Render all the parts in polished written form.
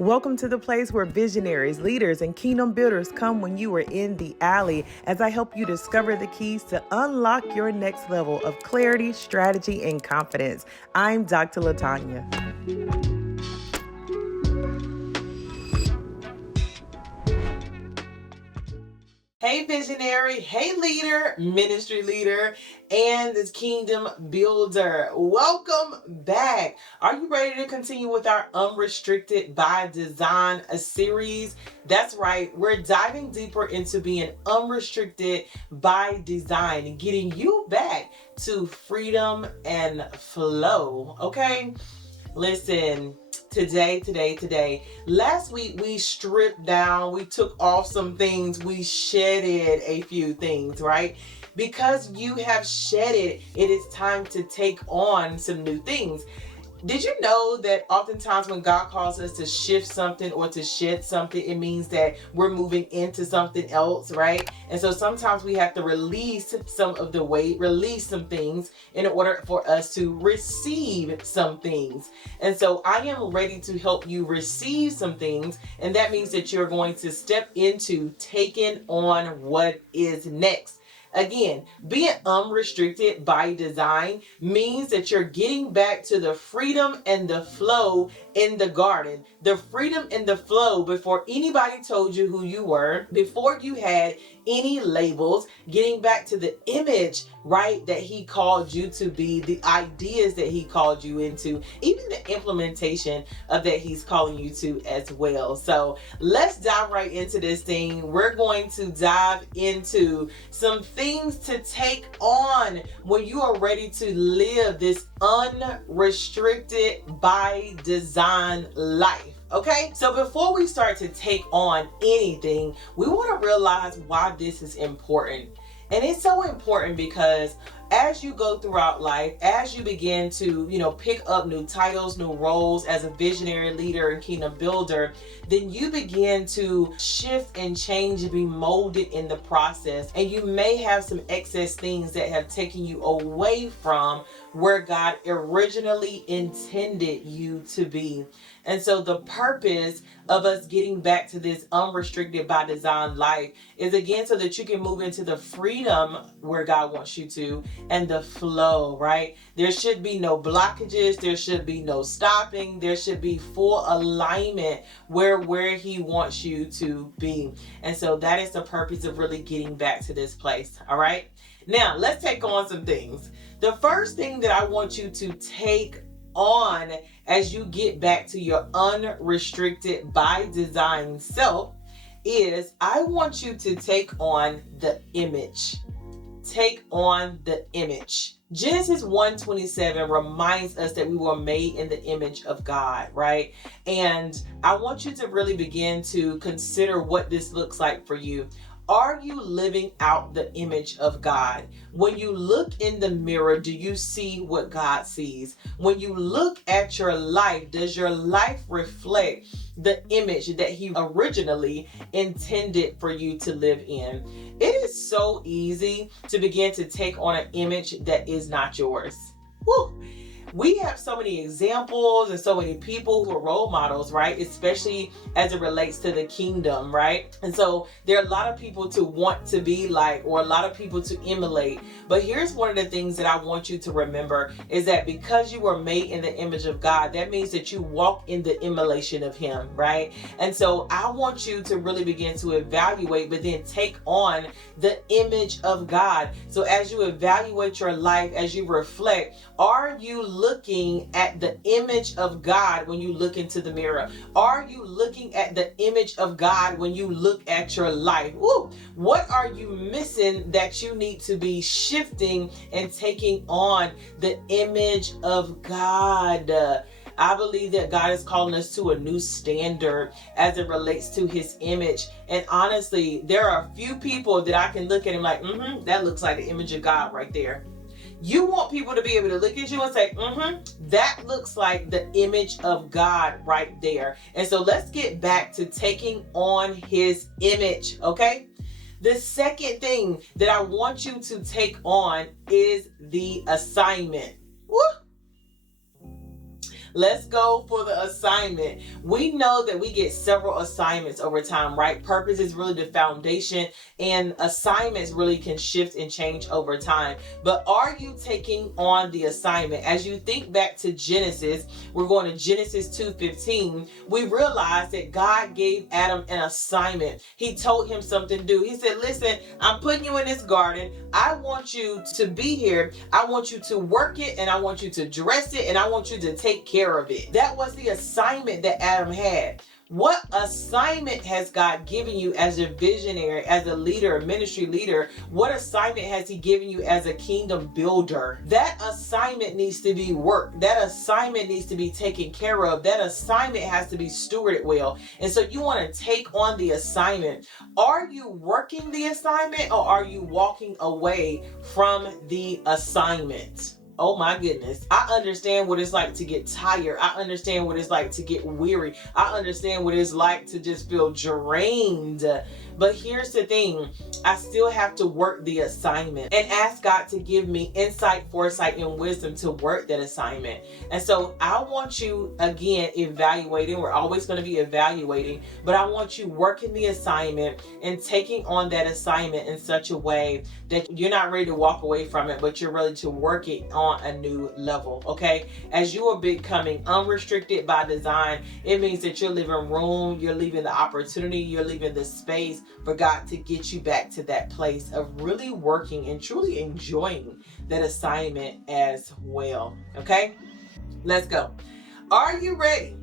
Welcome to the place where visionaries, leaders, and kingdom builders come when you are in the alley as I help you discover the keys to unlock your next level of clarity, strategy, and confidence. I'm Dr. Latanya. Hey visionary, hey leader, ministry leader, and this kingdom builder. Welcome back. Are you ready to continue with our Unrestricted by Design series? That's right. We're diving deeper into being unrestricted by design and getting you back to freedom and flow. Okay? Listen. Today. Last week we stripped down, we took off some things, we shedded a few things, right? Because you have shedded, it is time to take on some new things. Did you know that oftentimes when God calls us to shift something or to shed something, it means that we're moving into something else, right? And so sometimes we have to release some of the weight, release some things in order for us to receive some things. And so I am ready to help you receive some things. And that means that you're going to step into taking on what is next. Again, being unrestricted by design means that you're getting back to the freedom and the flow in the garden. The freedom and the flow before anybody told you who you were, before you had any labels, getting back to the image, right, that he called you to be, the ideas that he called you into, even the implementation of that he's calling you to as well. So let's dive right into this thing. We're going to dive into some things to take on when you are ready to live this unrestricted by design life. Okay, so before we start to take on anything, we want to realize why this is important. And it's so important because as you go throughout life, as you begin to, pick up new titles, new roles as a visionary leader and kingdom builder, then you begin to shift and change and be molded in the process. And you may have some excess things that have taken you away from where God originally intended you to be. And so the purpose of us getting back to this unrestricted by design life is again so that you can move into the freedom where God wants you to and the flow, right? There should be no blockages. There should be no stopping. There should be full alignment where he wants you to be. And so that is the purpose of really getting back to this place. All right. Now let's take on some things. The first thing that I want you to take on as you get back to your unrestricted by design self is I want you to take on the image. Take on the image. Genesis 1:27 reminds us that we were made in the image of God, right? And I want you to really begin to consider what this looks like for you. Are you living out the image of God? When you look in the mirror, do you see what God sees? When you look at your life, does your life reflect the image that he originally intended for you to live in? It is so easy to begin to take on an image that is not yours. Woo! We have so many examples and so many people who are role models, right? Especially as it relates to the kingdom, right? And so there are a lot of people to want to be like, or a lot of people to emulate. But here's one of the things that I want you to remember is that because you were made in the image of God, that means that you walk in the emulation of him, right? And so I want you to really begin to evaluate, but then take on the image of God. So as you evaluate your life, as you reflect, are you looking at the image of God when you look into the mirror? Are you looking at the image of God when you look at your life? Woo! What are you missing that you need to be shifting and taking on the image of God? I believe that God is calling us to a new standard as it relates to his image. And honestly, there are a few people that I can look at and like, that looks like the image of God right there. You want people to be able to look at you and say, that looks like the image of God right there. And so let's get back to taking on his image, okay? The second thing that I want you to take on is the assignment. Woo! Let's go for the assignment. We know that we get several assignments over time, right? Purpose is really the foundation, and assignments really can shift and change over time. But are you taking on the assignment? As you think back to Genesis, we're going to Genesis 2:15. We realize that God gave Adam an assignment. He told him something to do. He said, listen, I'm putting you in this garden. I want you to be here. I want you to work it, and I want you to dress it, and I want you to take care of it. That was the assignment that Adam had. What assignment has God given you as a visionary, as a leader, a ministry leader? What assignment has he given you as a kingdom builder? That assignment needs to be worked. That assignment needs to be taken care of. That assignment has to be stewarded well. And so you want to take on the assignment. Are you working the assignment, or are you walking away from the assignment? Oh my goodness. I understand what it's like to get tired. I understand what it's like to get weary. I understand what it's like to just feel drained. But here's the thing. I still have to work the assignment and ask God to give me insight, foresight, and wisdom to work that assignment. And so I want you, again, evaluating. We're always going to be evaluating, but I want you working the assignment and taking on that assignment in such a way that you're not ready to walk away from it, but you're ready to work it on a new level, okay? As you are becoming unrestricted by design, it means that you're leaving room, you're leaving the opportunity, you're leaving the space for God to get you back to that place of really working and truly enjoying that assignment as well, okay? Let's go. Are you ready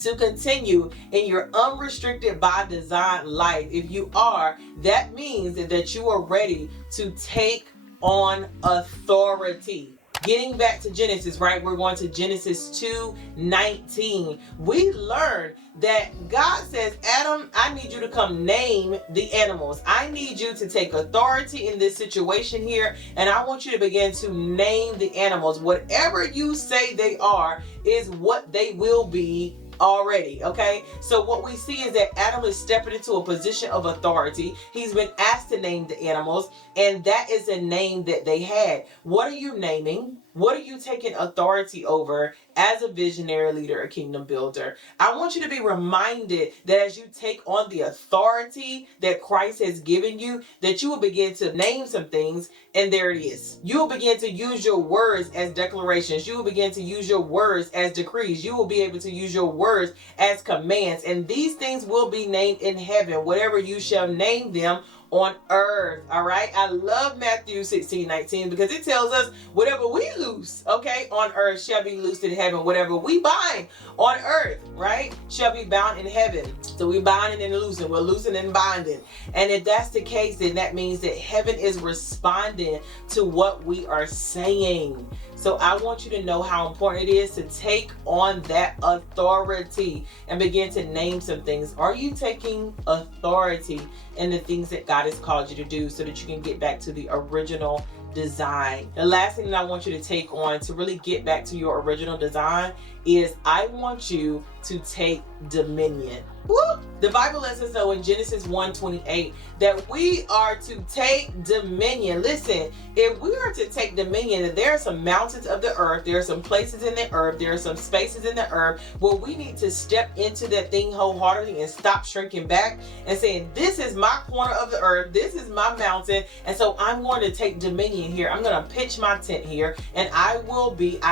to continue in your unrestricted by design life? If you are, that means that you are ready to take on authority. Getting back to Genesis, right? We're going to Genesis 2:19. We learned that God says, Adam, I need you to come name the animals. I need you to take authority in this situation here, and I want you to begin to name the animals. Whatever you say they are is what they will be already, okay? So what we see is that Adam is stepping into a position of authority. He's been asked to name the animals, and that is a name that they had. What are you naming? What are you taking authority over as a visionary leader, a kingdom builder? I want you to be reminded that as you take on the authority that Christ has given you, that you will begin to name some things, and there it is. You will begin to use your words as declarations. You will begin to use your words as decrees. You will be able to use your words as commands, and these things will be named in heaven, whatever you shall name them on earth. All right. I love Matthew 16:19 because it tells us whatever we loose, okay, on earth shall be loosed in heaven. Whatever we bind on earth, right, shall be bound in heaven. So we binding and loosing. We're loosing and binding. And if that's the case, then that means that heaven is responding to what we are saying. So I want you to know how important it is to take on that authority and begin to name some things. Are you taking authority in the things that God has called you to do so that you can get back to the original design? The last thing that I want you to take on to really get back to your original design is I want you to take dominion. Woo! The Bible lets us know in Genesis 1:28 that we are to take dominion. Listen, if we are to take dominion, that there are some mountains of the earth, there are some places in the earth, there are some spaces in the earth where we need to step into that thing wholeheartedly and stop shrinking back and saying, this is my corner of the earth, this is my mountain, and so I'm going to take dominion here. I'm going to pitch my tent here, and I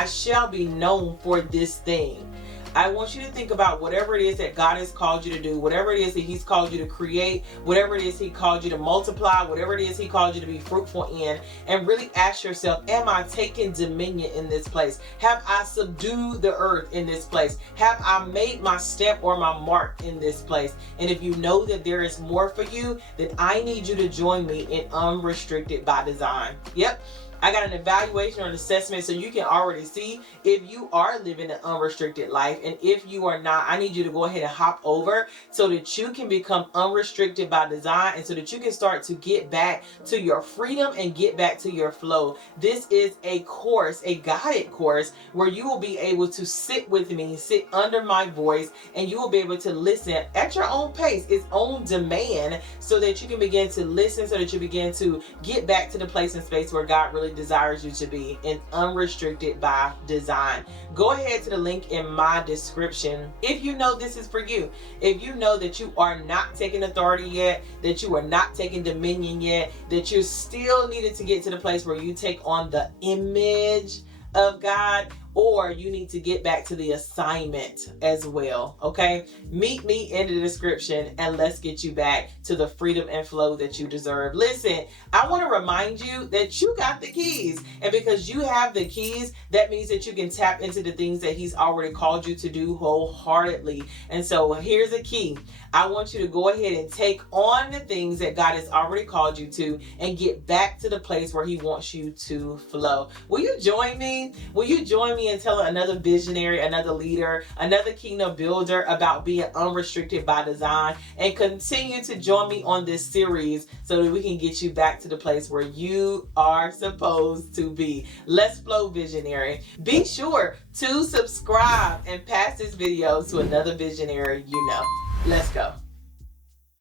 shall be known for this thing. I want you to think about whatever it is that God has called you to do, whatever it is that He's called you to create, whatever it is He called you to multiply, whatever it is He called you to be fruitful in, and really ask yourself, am I taking dominion in this place? Have I subdued the earth in this place? Have I made my step or my mark in this place? And if you know that there is more for you, then I need you to join me in Unrestricted by Design. Yep. I got an evaluation or an assessment so you can already see if you are living an unrestricted life. And if you are not, I need you to go ahead and hop over so that you can become unrestricted by design and so that you can start to get back to your freedom and get back to your flow. This is a course, a guided course, where you will be able to sit with me, sit under my voice, and you will be able to listen at your own pace, its own demand, so that you can begin to listen, so that you begin to get back to the place and space where God really really desires you to be, and unrestricted by design. Go ahead to the link in my description if you know this is for you. If you know that you are not taking authority yet, that you are not taking dominion yet, that you're still needed to get to the place where you take on the image of God, or you need to get back to the assignment as well. Okay, meet me in the description and let's get you back to the freedom and flow that you deserve. Listen, I want to remind you that you got the keys, and because you have the keys, that means that you can tap into the things that he's already called you to do wholeheartedly. And so here's a key. I want you to go ahead and take on the things that God has already called you to and get back to the place where he wants you to flow. Will you join me? Will you join me in telling another visionary, another leader, another kingdom builder about being unrestricted by design, and continue to join me on this series so that we can get you back to the place where you are supposed to be. Let's flow, visionary. Be sure to subscribe and pass this video to another visionary you know. Let's go.